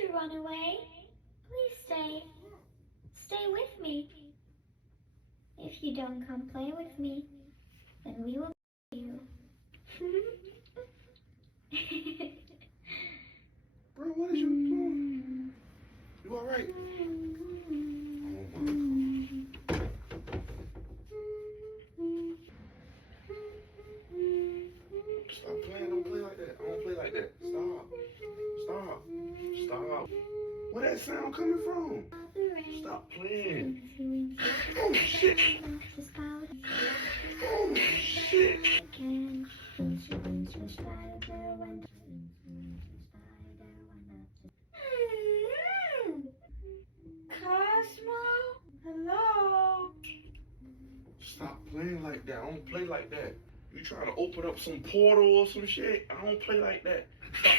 you run away. Please stay. Stay with me. If you don't come play with me, then we will you. Bro, what is you doing? You alright? Stop playing, don't play like that. I don't play like that. Stop. Stop. Stop. Where that sound coming from? Stop playing. Oh shit. Oh shit. Cosmo? Hello? Stop playing like that. I don't play like that. You trying to open up some portal or some shit? I don't play like that. Stop.